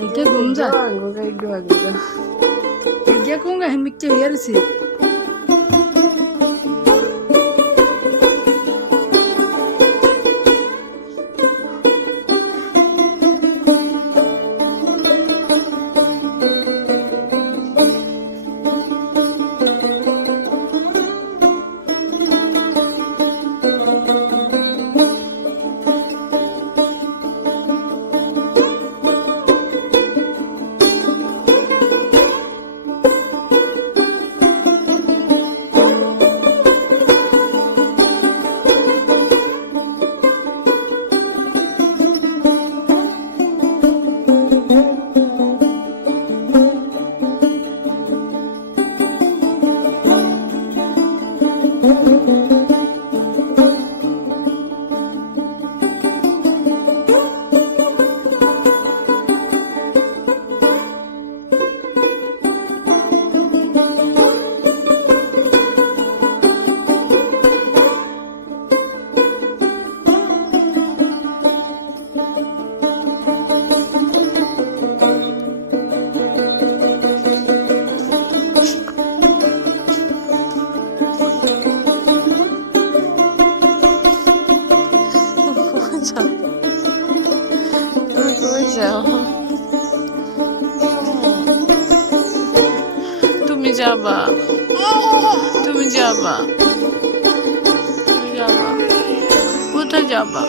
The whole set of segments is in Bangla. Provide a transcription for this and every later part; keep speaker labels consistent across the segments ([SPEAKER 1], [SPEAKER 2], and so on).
[SPEAKER 1] 이게 공자
[SPEAKER 2] 이게 공자 햄믹제 위아르시
[SPEAKER 1] ঘুমাচ্ছো তুমি যাবা? তুমি যাবা? তুমি যাবা? কোথায় যাবা?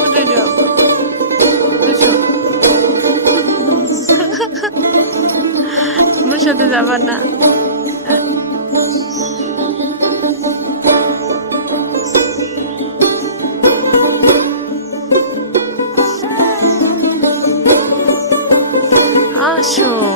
[SPEAKER 1] কোথায় যাবা। আমার সাথে যাবা না। show.